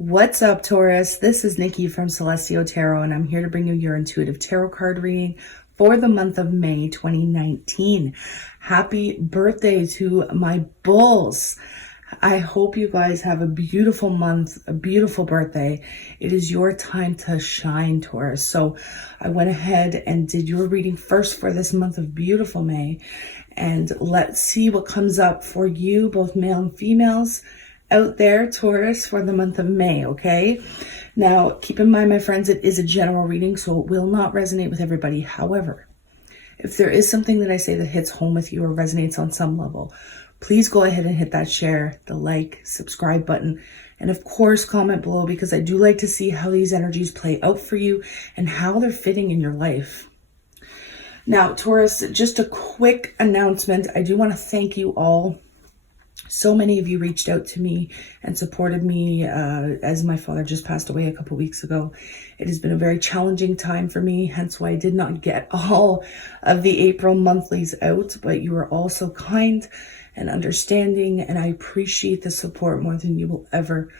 What's up, Taurus? This is Nikki from Celestial Tarot, and I'm here to bring you your intuitive tarot card reading for the month of May 2019. Happy birthday to my bulls. I hope you guys have a beautiful month, a beautiful birthday. It is your time to shine, Taurus. So I went ahead and did your reading first for this month of beautiful May. And let's see what comes up for you, both male and females, out there, Taurus, for the month of May, okay? Now, keep in mind, my friends, it is a general reading, so it will not resonate with everybody. However, if there is something that I say that hits home with you or resonates on some level, please go ahead and hit that share, the like, subscribe button, and of course, comment below, because I do like to see how these energies play out for you and how they're fitting in your life. Now, Taurus, just a quick announcement. I do want to thank you all. So many of you reached out to me and supported me as my father just passed away a couple weeks ago. It has been a very challenging time for me, hence why I did not get all of the April monthlies out, but you are all so kind and understanding, and I appreciate the support more than you will ever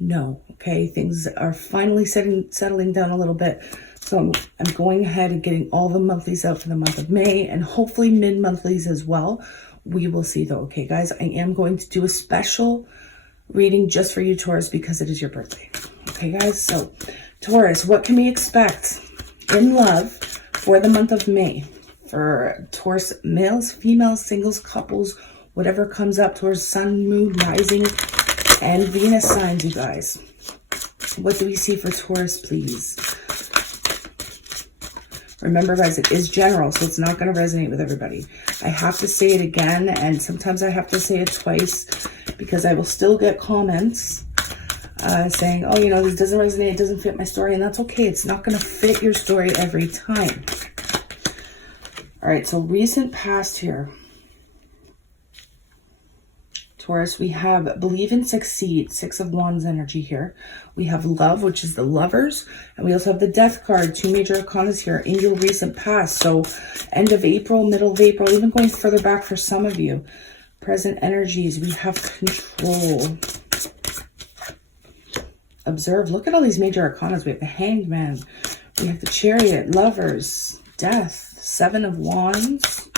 know, okay? Things are finally settling down a little bit, so I'm going ahead and getting all the monthlies out for the month of May, and hopefully mid-monthlies as well. We will see though, okay, guys? I am going to do a special reading just for you, Taurus, because it is your birthday. Okay, guys? So, Taurus, what can we expect in love for the month of May? For Taurus males, females, singles, couples, whatever comes up, Taurus sun, moon, rising, and Venus signs, you guys. What do we see for Taurus, please? Remember, guys, it is general, so it's not going to resonate with everybody. I have to say it again, and sometimes I have to say it twice, because I will still get comments saying, oh, you know, this doesn't resonate, it doesn't fit my story, and that's okay. It's not going to fit your story every time. All right, so recent past here. Taurus, we have believe and succeed, 6 of Wands energy here. We have love, which is the lovers, and we also have the death card, 2 major arcanas here in your recent past. So end of April, middle of April, even going further back for some of you. Present energies, we have control. Observe, look at all these major arcanas. We have the Hanged Man, we have the Chariot, lovers, death, 7 of Wands.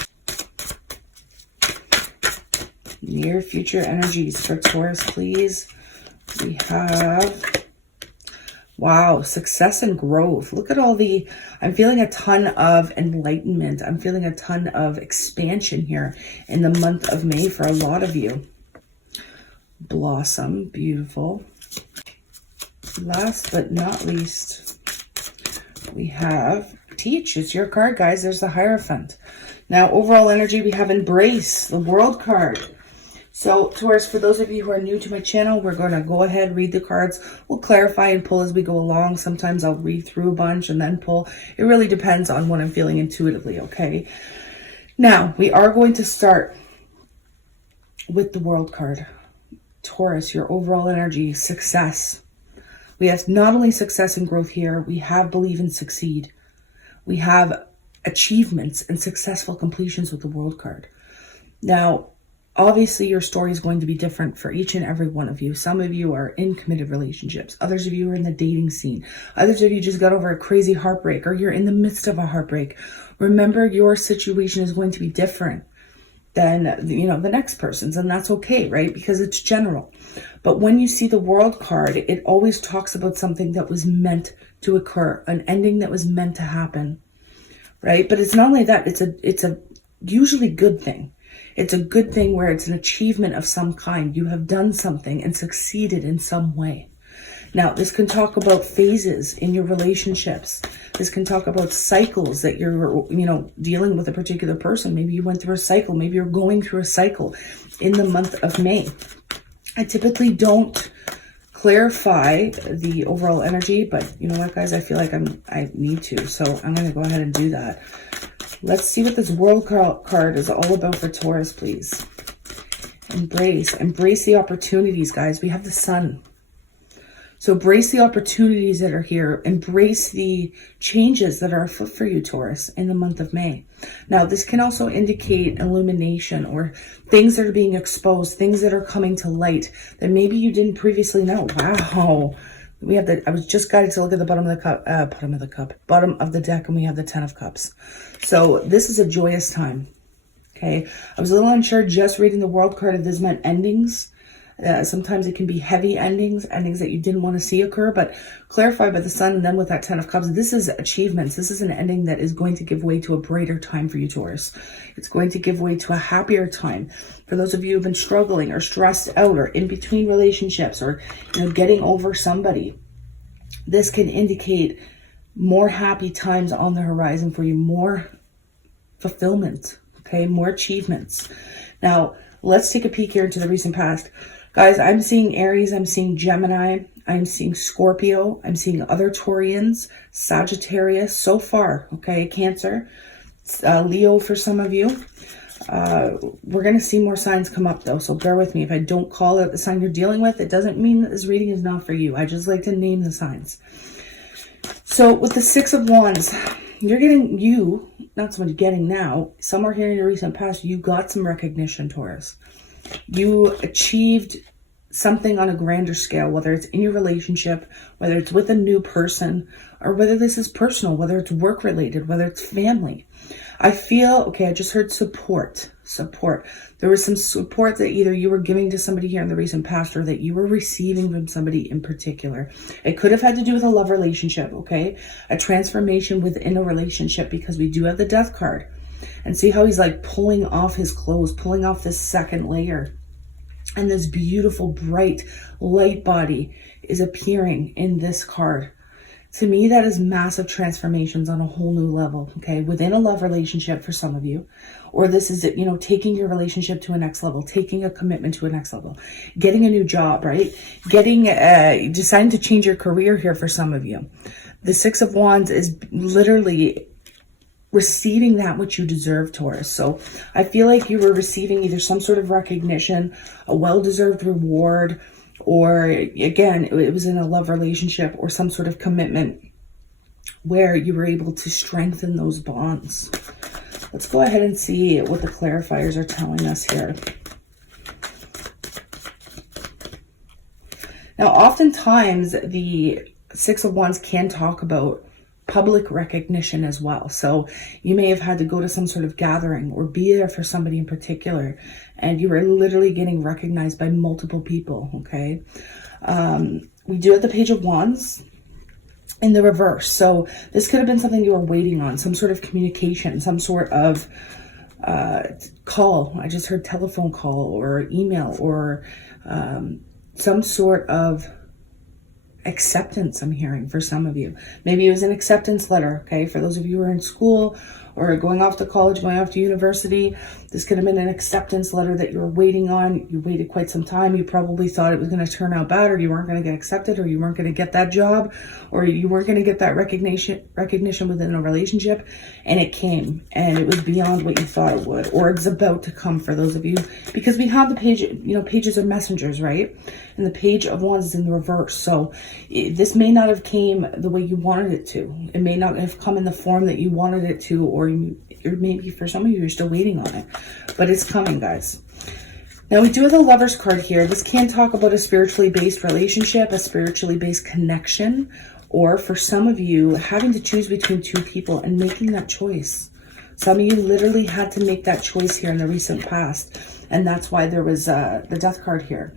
Near future energies for Taurus, please. We have, wow, success and growth. Look at all the, I'm feeling a ton of enlightenment. I'm feeling a ton of expansion here in the month of May for a lot of you. Blossom, beautiful. Last but not least, we have Teach. It's your card, guys. There's the Hierophant. Now, overall energy, we have Embrace, the World card. So, Taurus, for those of you who are new to my channel, we're going to go ahead, read the cards. We'll clarify and pull as we go along. Sometimes I'll read through a bunch and then pull. It really depends on what I'm feeling intuitively, okay? Now, we are going to start with the World card. Taurus, your overall energy, success. We have not only success and growth here, we have believe and succeed. We have achievements and successful completions with the World card. Now, obviously, your story is going to be different for each and every one of you. Some of you are in committed relationships. Others of you are in the dating scene. Others of you just got over a crazy heartbreak, or you're in the midst of a heartbreak. Remember, your situation is going to be different than, you know, the next person's, and that's okay, right? Because it's general. But when you see the World card, it always talks about something that was meant to occur, an ending that was meant to happen, right? But it's not only that, it's a usually good thing. It's a good thing where it's an achievement of some kind. You have done something and succeeded in some way. Now, this can talk about phases in your relationships. This can talk about cycles that you're, you know, dealing with a particular person. Maybe you went through a cycle. Maybe you're going through a cycle in the month of May. I typically don't clarify the overall energy, but you know what, guys? I feel like I need to. So I'm going to go ahead and do that. Let's see what this World card is all about for Taurus, please. Embrace the opportunities, guys. We have the Sun. So embrace the opportunities that are here. Embrace the changes that are afoot for you, Taurus, in the month of May. Now, this can also indicate illumination or things that are being exposed, things that are coming to light that maybe you didn't previously know. Wow. We have I was just guided to look at the bottom of the deck, and we have the 10 of Cups. So this is a joyous time. Okay. I was a little unsure just reading the World card if this meant endings. Sometimes it can be heavy endings that you didn't want to see occur, but clarified by the Sun and then with that 10 of Cups, this is achievements. This is an ending that is going to give way to a brighter time for you, Taurus. It's going to give way to a happier time. For those of you who've been struggling or stressed out or in between relationships or, getting over somebody, this can indicate more happy times on the horizon for you, more fulfillment, okay, more achievements. Now, let's take a peek here into the recent past. Guys, I'm seeing Aries, I'm seeing Gemini, I'm seeing Scorpio, I'm seeing other Taurians, Sagittarius so far, okay, Cancer, Leo for some of you. We're going to see more signs come up though, so bear with me. If I don't call out the sign you're dealing with, it doesn't mean that this reading is not for you. I just like to name the signs. So with the 6 of Wands, you're getting, not so much getting now, somewhere here in your recent past, you got some recognition, Taurus. You achieved something on a grander scale, whether it's in your relationship, whether it's with a new person, or whether this is personal, whether it's work related, whether it's family. I feel, okay, I just heard support. There was some support that either you were giving to somebody here in the recent past or that you were receiving from somebody in particular. It could have had to do with a love relationship, okay? A transformation within a relationship, because we do have the Death card. And see how he's like pulling off his clothes, pulling off this second layer. And this beautiful, bright light body is appearing in this card. To me, that is massive transformations on a whole new level, okay? Within a love relationship for some of you. Or this is, taking your relationship to a next level, taking a commitment to a next level, getting a new job, right? Deciding to change your career here for some of you. The 6 of Wands is literally receiving that which you deserve, Taurus. So I feel like you were receiving either some sort of recognition, a well-deserved reward, or again, it was in a love relationship or some sort of commitment where you were able to strengthen those bonds. Let's go ahead and see what the clarifiers are telling us here. Now, oftentimes the 6 of Wands can talk about public recognition as well. So you may have had to go to some sort of gathering or be there for somebody in particular, and you were literally getting recognized by multiple people, okay? We do have the Page of Wands in the reverse. So this could have been something you were waiting on, some sort of communication, some sort of call. I just heard telephone call or email or some sort of acceptance I'm hearing for some of you. Maybe it was an acceptance letter, okay? For those of you who are in school or going off to college, going off to university, this could have been an acceptance letter that you were waiting on. You waited quite some time. You probably thought it was going to turn out bad, or you weren't going to get accepted, or you weren't going to get that job, or you weren't going to get that recognition within a relationship, and it came, and it was beyond what you thought it would, or it's about to come for those of you, because we have the page, pages are messengers, right? And the Page of Wands is in the reverse. So this may not have came the way you wanted it to. It may not have come in the form that you wanted it to, or maybe for some of you, you're still waiting on it, but it's coming, guys. Now we do have the Lovers card here. This can talk about a spiritually based relationship, a spiritually based connection, or for some of you, having to choose between two people and making that choice. Some of you literally had to make that choice here in the recent past, and that's why there was the Death card here.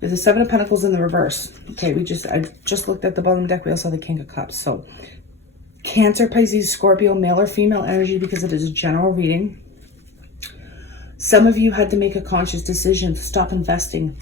With the 7 of Pentacles in the reverse. Okay, I just looked at the bottom deck. We also have the King of Cups. So Cancer, Pisces, Scorpio, male or female energy, because it is a general reading. Some of you had to make a conscious decision to stop investing.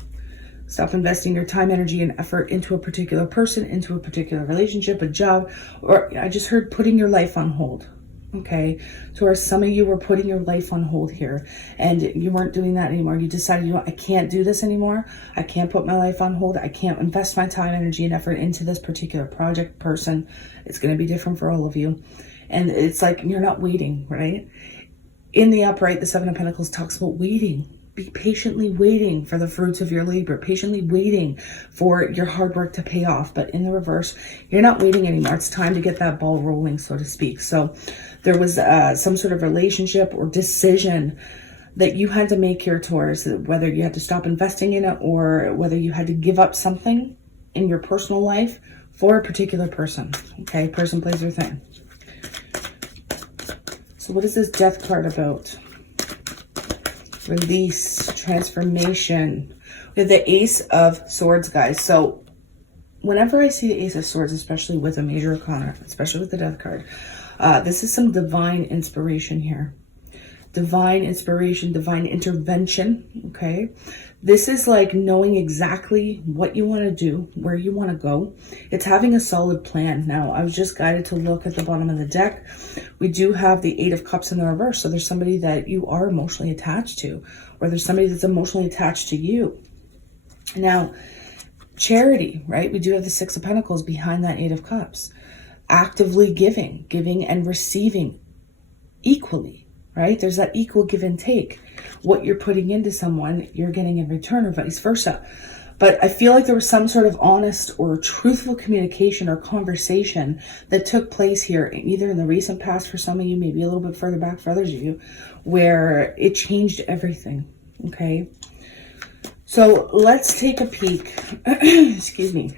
Stop investing your time, energy, and effort into a particular person, into a particular relationship, a job, or I just heard putting your life on hold. Okay, so some of you were putting your life on hold here, and you weren't doing that anymore. You decided, I can't do this anymore. I can't put my life on hold. I can't invest my time, energy, and effort into this particular project, person. It's going to be different for all of you. And it's like you're not waiting, right? In the upright, the 7 of Pentacles talks about waiting. be patiently waiting for the fruits of your labor, patiently waiting for your hard work to pay off. But in the reverse, you're not waiting anymore. It's time to get that ball rolling, so to speak. So there was some sort of relationship or decision that you had to make here, Taurus, whether you had to stop investing in it or whether you had to give up something in your personal life for a particular person. Okay, person, place, or thing. So what is this death card about? Release, transformation. We have the Ace of Swords, guys. So whenever I see the Ace of Swords, especially with a major arcana, especially with the death card, this is some divine inspiration here. Divine inspiration, divine intervention, okay? This is like knowing exactly what you want to do, where you want to go. It's having a solid plan. Now, I was just guided to look at the bottom of the deck. We do have the Eight of Cups in the reverse. So there's somebody that you are emotionally attached to, or there's somebody that's emotionally attached to you. Now, charity, right? We do have the Six of Pentacles behind that Eight of Cups. Actively giving and receiving equally. Right? There's that equal give and take. What you're putting into someone, you're getting in return, or vice versa. But I feel like there was some sort of honest or truthful communication or conversation that took place here, either in the recent past for some of you, maybe a little bit further back for others of you, where it changed everything. Okay? So let's take a peek, excuse me,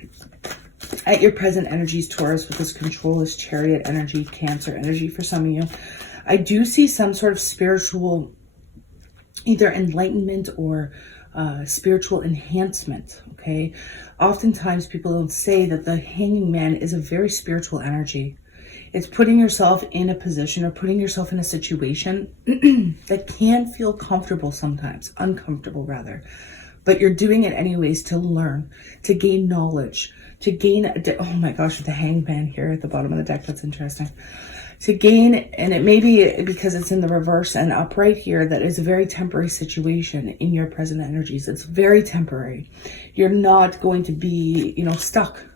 at your present energies, Taurus, with this Control-less Chariot energy, Cancer energy for some of you. I do see some sort of spiritual, either enlightenment or spiritual enhancement, okay? Oftentimes people don't say that the Hanging Man is a very spiritual energy. It's putting yourself in a position or putting yourself in a situation that can feel comfortable sometimes, uncomfortable rather. But you're doing it anyways to learn, to gain knowledge, to gain, oh my gosh, the Hangman here at the bottom of the deck, that's interesting. To gain, and it may be because it's in the reverse and upright here, that is a very temporary situation in your present energies. It's very temporary. You're not going to be, stuck,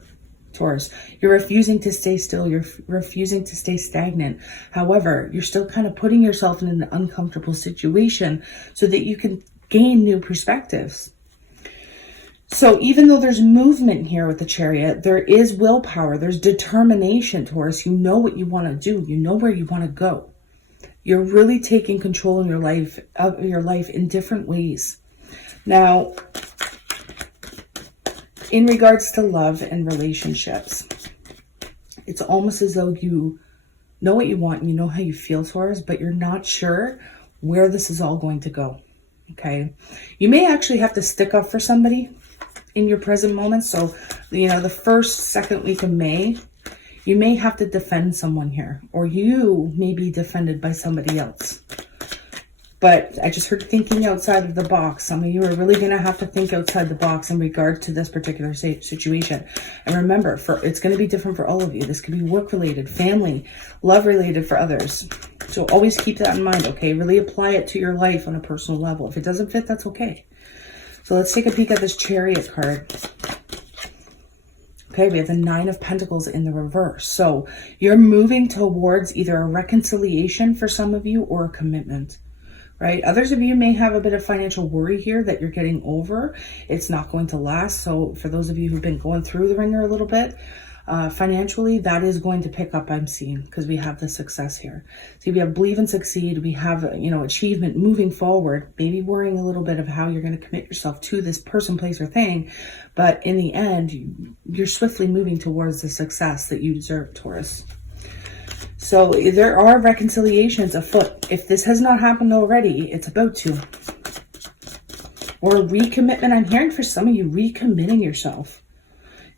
Taurus. You're refusing to stay still. You're refusing to stay stagnant. However, you're still kind of putting yourself in an uncomfortable situation so that you can gain new perspectives. So even though there's movement here with the Chariot, there is willpower, there's determination, Taurus. You know what you want to do. You know where you want to go. You're really taking control in your life, in different ways. Now, in regards to love and relationships, it's almost as though you know what you want and you know how you feel, Taurus, but you're not sure where this is all going to go. Okay? You may actually have to stick up for somebody in your present moment. So, the first, second week of May, you may have to defend someone here, or you may be defended by somebody else. But I just heard thinking outside of the box. Some of you are really going to have to think outside the box in regard to this particular situation. And remember, it's going to be different for all of you. This could be work-related, family, love-related for others. So always keep that in mind, okay? Really apply it to your life on a personal level. If it doesn't fit, that's okay. So let's take a peek at this Chariot card. Okay, we have the Nine of Pentacles in the reverse. So you're moving towards either a reconciliation for some of you or a commitment, right? Others of you may have a bit of financial worry here that you're getting over. It's not going to last. So for those of you who've been going through the ringer a little bit, financially, that is going to pick up, I'm seeing, because we have the success here. So we have believe and succeed. We have, achievement moving forward, maybe worrying a little bit of how you're going to commit yourself to this person, place, or thing. But in the end, you're swiftly moving towards the success that you deserve, Taurus. So there are reconciliations afoot. If this has not happened already, it's about to. Or recommitment. I'm hearing for some of you, recommitting yourself.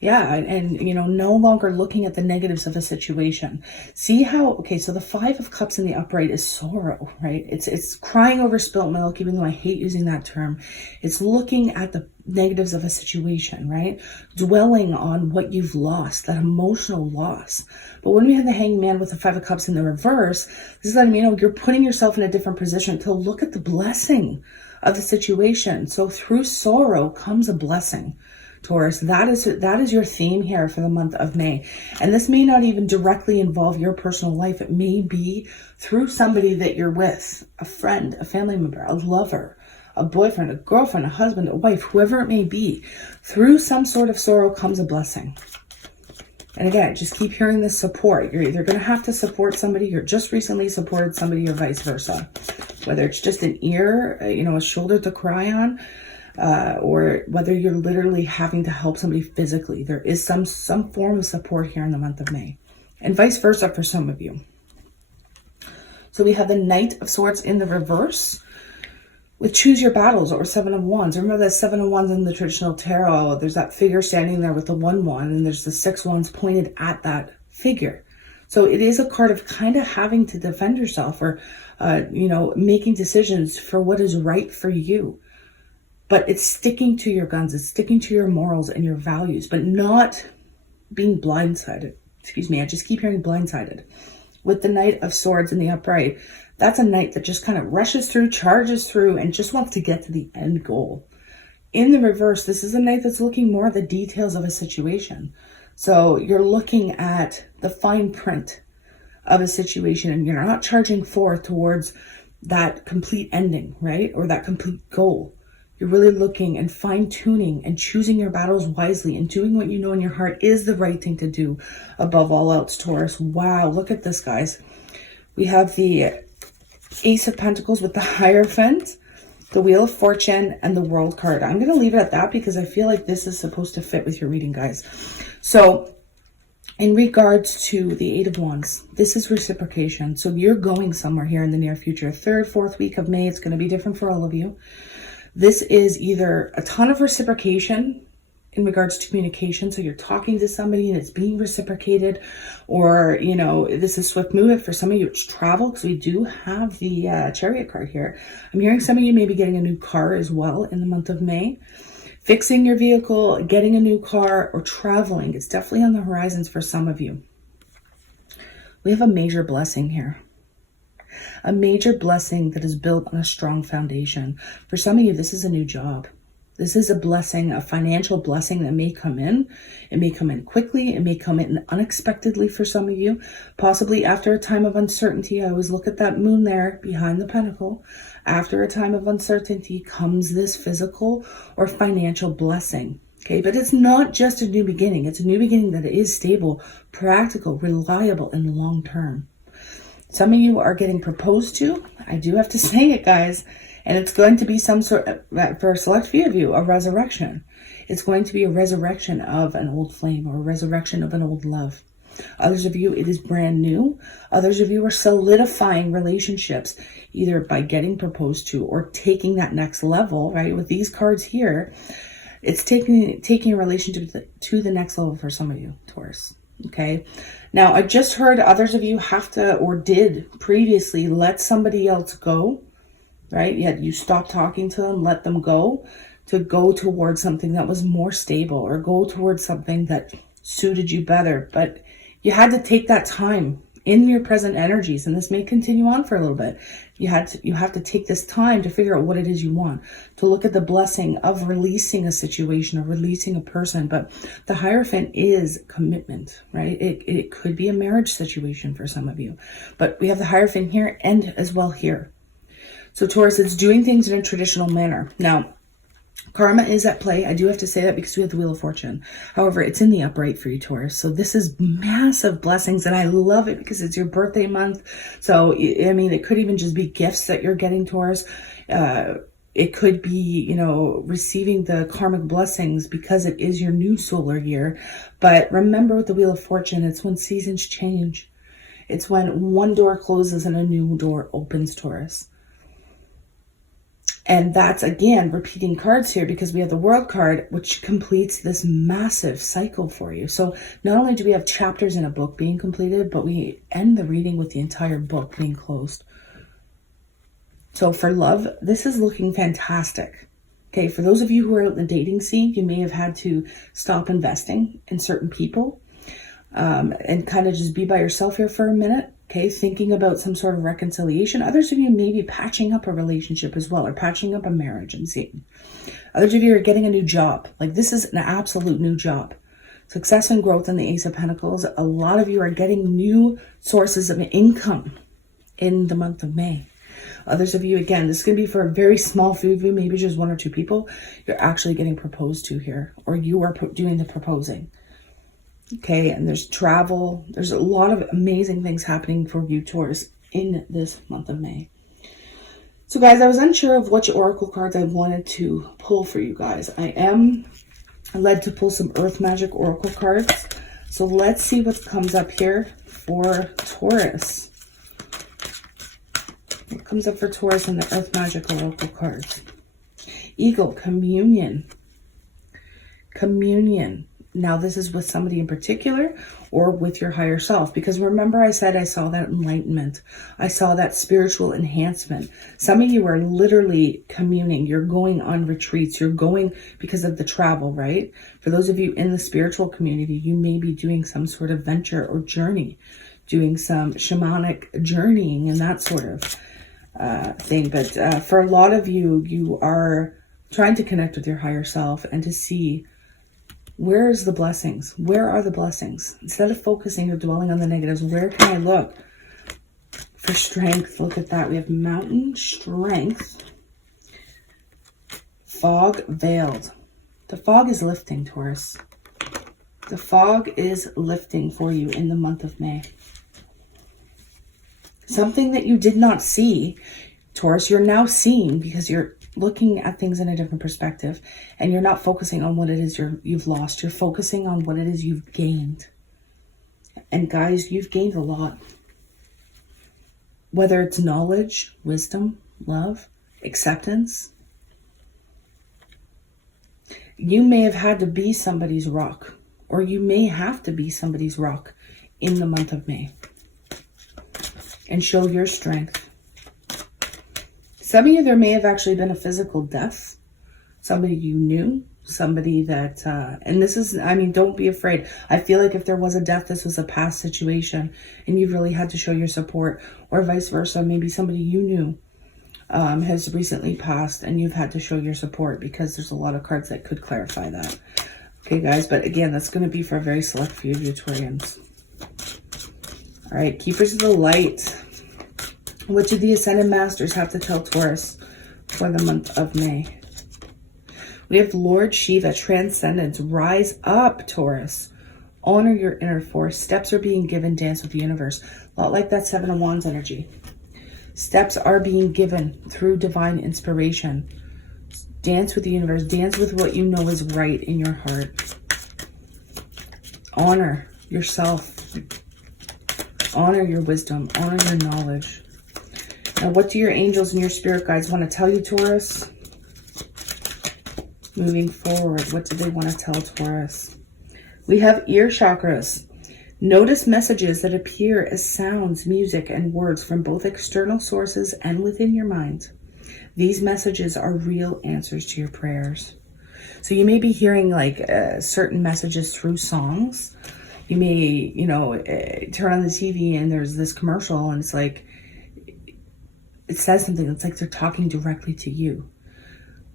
Yeah, and no longer looking at the negatives of a situation. See how, okay, so the Five of Cups in the upright is sorrow, right? It's crying over spilt milk, even though I hate using that term. It's looking at the negatives of a situation, right? Dwelling on what you've lost, that emotional loss. But when we have the Hanged Man with the Five of Cups in the reverse, this is letting me know you're putting yourself in a different position to look at the blessing of the situation. So through sorrow comes a blessing. Taurus, that is your theme here for the month of May. And this may not even directly involve your personal life. It may be through somebody that you're with, a friend, a family member, a lover, a boyfriend, a girlfriend, a husband, a wife, whoever it may be. Through some sort of sorrow comes a blessing. And again, just keep hearing this support. You're either going to have to support somebody, you're just recently supported somebody, or vice versa. Whether it's just an ear, a shoulder to cry on, or whether you're literally having to help somebody physically. There is some form of support here in the month of May. And vice versa for some of you. So we have the Knight of Swords in the reverse with choose your battles, or Seven of Wands. Remember that Seven of Wands in the traditional tarot, there's that figure standing there with the 1 wand, and there's the 6 wands pointed at that figure. So it is a card of kind of having to defend yourself, or, making decisions for what is right for you. But it's sticking to your guns, it's sticking to your morals and your values, but not being blindsided. Excuse me, I just keep hearing blindsided. With the Knight of Swords in the upright, that's a knight that just kind of rushes through, charges through, and just wants to get to the end goal. In the reverse, this is a knight that's looking more at the details of a situation. So you're looking at the fine print of a situation, and you're not charging forth towards that complete ending, right? Or that complete goal. You're really looking and fine-tuning and choosing your battles wisely and doing what you know in your heart is the right thing to do above all else, Taurus. Wow, look at this, guys. We have the Ace of Pentacles with the Hierophant, the Wheel of Fortune, and the World card. I'm going to leave it at that because I feel like this is supposed to fit with your reading, guys. So in regards to the Eight of Wands, this is reciprocation. So you're going somewhere here in the near future. 3rd, 4th week of May. It's going to be different for all of you. This is either a ton of reciprocation in regards to communication. So you're talking to somebody and it's being reciprocated, or, this is swift movement. For some of you, it's travel, because we do have the Chariot card here. I'm hearing some of you may be getting a new car as well in the month of May. Fixing your vehicle, getting a new car, or traveling. It's definitely on the horizons for some of you. We have a major blessing here. A major blessing that is built on a strong foundation. For some of you, this is a new job. This is a blessing, a financial blessing that may come in. It may come in quickly. It may come in unexpectedly for some of you. Possibly after a time of uncertainty. I always look at that moon there behind the pentacle. After a time of uncertainty comes this physical or financial blessing. Okay, but it's not just a new beginning. It's a new beginning that is stable, practical, reliable, and long-term. Some of you are getting proposed to. I do have to say it, guys. And it's going to be some sort of, for a select few of you, a resurrection. It's going to be a resurrection of an old flame, or a resurrection of an old love. Others of you, it is brand new. Others of you are solidifying relationships, either by getting proposed to or taking that next level, right? With these cards here, it's taking a relationship to the next level for some of you, Taurus. Okay. Now, I just heard others of you have to, or did previously, let somebody else go, right? You stopped talking to them, let them go, to go towards something that was more stable, or go towards something that suited you better. But you had to take that time in your present energies, and this may continue on for a little bit. You have to take this time to figure out what it is you want, to look at the blessing of releasing a situation or releasing a person. But the Hierophant is commitment, right? It could be a marriage situation for some of you, but we have the Hierophant here and as well here. So Taurus, it's doing things in a traditional manner. Now, karma is at play. I do have to say that because we have the Wheel of Fortune. However, it's in the upright for you, Taurus. So this is massive blessings, and I love it because it's your birthday month. So, I mean, it could even just be gifts that you're getting, Taurus. It could be, receiving the karmic blessings because it is your new solar year. But remember, with the Wheel of Fortune, it's when seasons change. It's when one door closes and a new door opens, Taurus. And that's, again, repeating cards here because we have the World card, which completes this massive cycle for you. So not only do we have chapters in a book being completed, but we end the reading with the entire book being closed. So for love, this is looking fantastic. Okay, for those of you who are out in the dating scene, you may have had to stop investing in certain people and kind of just be by yourself here for a minute. Okay, thinking about some sort of reconciliation. Others of you may be patching up a relationship as well, or patching up a marriage and seeing. Others of you are getting a new job. Like, this is an absolute new job. Success and growth in the Ace of Pentacles. A lot of you are getting new sources of income in the month of May. Others of you, again, this is going to be for a very small few of you, maybe just 1 or 2 people. You're actually getting proposed to here, or you are doing the proposing. Okay, and there's travel. There's a lot of amazing things happening for you, Taurus, in this month of May. So guys, I was unsure of which oracle cards I wanted to pull for you guys. I am led to pull some earth magic oracle cards. So let's see what comes up here for Taurus. What comes up for Taurus in the earth magic oracle cards? Eagle, communion. Communion. Now this is with somebody in particular or with your higher self, because remember I said I saw that enlightenment. I saw that spiritual enhancement. Some of you are literally communing. You're going on retreats. You're going because of the travel, right? For those of you in the spiritual community, you may be doing some sort of venture or journey, doing some shamanic journeying and that sort of thing. But for a lot of you, you are trying to connect with your higher self and to see, where's the blessings? Where are the blessings? Instead of focusing or dwelling on the negatives, where can I look for strength? Look at that. We have mountain, strength, fog, veiled. The fog is lifting, Taurus. The fog is lifting for you in the month of May. Something that you did not see, Taurus, you're now seeing because you're looking at things in a different perspective, and you're not focusing on what it is you've lost. You're focusing on what it is you've gained. And guys, you've gained a lot. Whether it's knowledge, wisdom, love, acceptance. You may have had to be somebody's rock, or you may have to be somebody's rock in the month of May and show your strength. Some of you, there may have actually been a physical death. Somebody you knew, somebody that, and this is, I mean, don't be afraid. I feel like if there was a death, this was a past situation and you've really had to show your support, or vice versa. Maybe somebody you knew has recently passed and you've had to show your support, because there's a lot of cards that could clarify that. Okay, guys, but again, that's going to be for a very select few of you Taurians. All right, Keepers of the Light. What do the Ascended Masters have to tell Taurus for the month of May? We have Lord Shiva, Transcendence. Rise up, Taurus. Honor your inner force. Steps are being given. Dance with the universe. A lot like that Seven of Wands energy. Steps are being given through divine inspiration. Dance with the universe. Dance with what you know is right in your heart. Honor yourself. Honor your wisdom. Honor your knowledge. Now, what do your angels and your spirit guides want to tell you, Taurus? Moving forward, what do they want to tell Taurus? We have ear chakras. Notice messages that appear as sounds, music, and words from both external sources and within your mind. These messages are real answers to your prayers. So you may be hearing like certain messages through songs. You may, you know, turn on the TV and there's this commercial and it's like, it says something. It's like they're talking directly to you.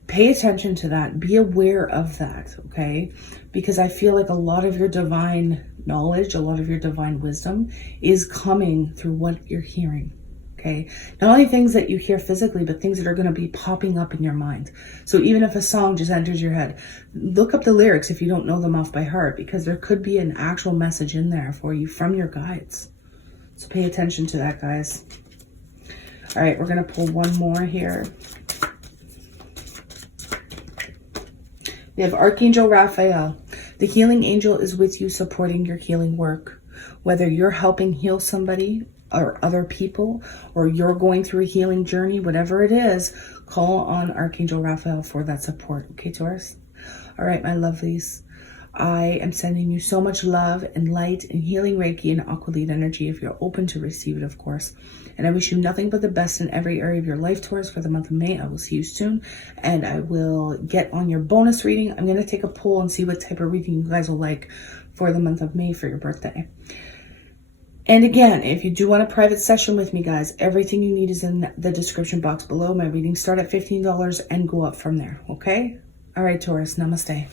Pay attention to that. Be aware of that, okay? Because I feel like a lot of your divine knowledge, a lot of your divine wisdom is coming through what you're hearing, okay? Not only things that you hear physically, but things that are going to be popping up in your mind. So even if a song just enters your head, look up the lyrics if you don't know them off by heart, because there could be an actual message in there for you from your guides. So pay attention to that, guys. All right, we're going to pull one more here. We have Archangel Raphael. The healing angel is with you, supporting your healing work. Whether you're helping heal somebody or other people, or you're going through a healing journey, whatever it is, call on Archangel Raphael for that support. Okay, Taurus? All right, my lovelies. I am sending you so much love and light and healing Reiki and Aqualite energy if you're open to receive it, of course. And I wish you nothing but the best in every area of your life, Taurus, for the month of May. I will see you soon. And I will get on your bonus reading. I'm going to take a poll and see what type of reading you guys will like for the month of May for your birthday. And again, if you do want a private session with me, guys, everything you need is in the description box below. My readings start at $15 and go up from there, okay? All right, Taurus, namaste.